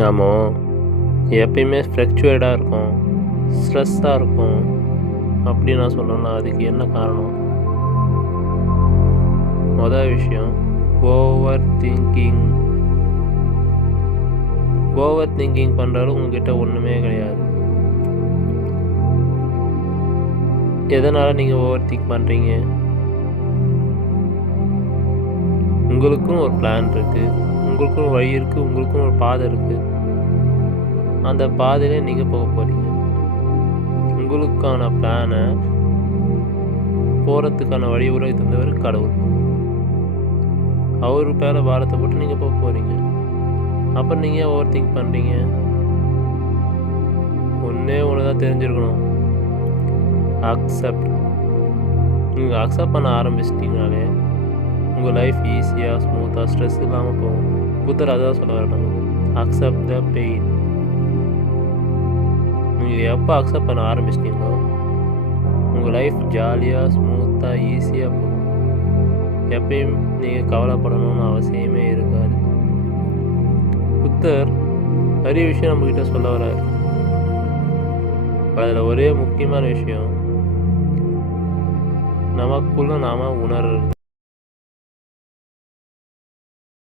நாம எப்பயுமே ஃப்ளக்சுவேட்டாக இருக்கும், ஸ்ட்ரெஸ்ஸாக இருக்கும் அப்படின்னு நான் சொல்லணும்னா அதுக்கு என்ன காரணம்? மொதல் விஷயம் ஓவர் திங்கிங். ஓவர் திங்கிங் பண்ணுறாலும் உங்ககிட்ட ஒன்றுமே கிடையாது. எதனால் நீங்கள் ஓவர் திங்க் பண்ணுறீங்க? உங்களுக்கும் ஒரு பிளான் இருக்குது, உங்களுக்கும் ஒரு வழி இருக்குது, உங்களுக்கும் ஒரு பாதை இருக்குது. அந்த பாதையிலே நீங்கள் போக போகிறீங்க. உங்களுக்கான பிளானை போகிறதுக்கான வழி உரை தந்தவர் கடவுள். அவர் மேலே பாரத்தை போட்டு நீங்கள் போக போகிறீங்க. அப்புறம் நீங்கள் ஓவர் திங்க் பண்ணுறீங்க. ஒன்றே ஒன்று தான் தெரிஞ்சிருக்கணும், அக்செப்ட். நீங்கள் அக்செப்ட் பண்ண ஆரம்பிச்சிட்டிங்கனாலே உங்கள் லைஃப் ஈஸியாக ஸ்மூத்தாக ஸ்ட்ரெஸ் இல்லாமல் போகும். புத்தர் அதான் சொல்ல வர நமக்கு, அக்செப்ட் த பெயின். நீங்கள் எப்போ அக்செப்ட் பண்ண ஆரம்பிச்சிட்டிங்களோ உங்கள் லைஃப் ஜாலியாக ஸ்மூத்தாக ஈஸியாக போகும். எப்பயும் நீங்கள் கவலைப்படணும்னு அவசியமே இருக்காது. புத்தர் நிறைய விஷயம் நம்மக்கிட்ட சொல்ல வர்றாரு. அதில் ஒரே முக்கியமான விஷயம் நமக்குள்ள நாம் உணர்றது.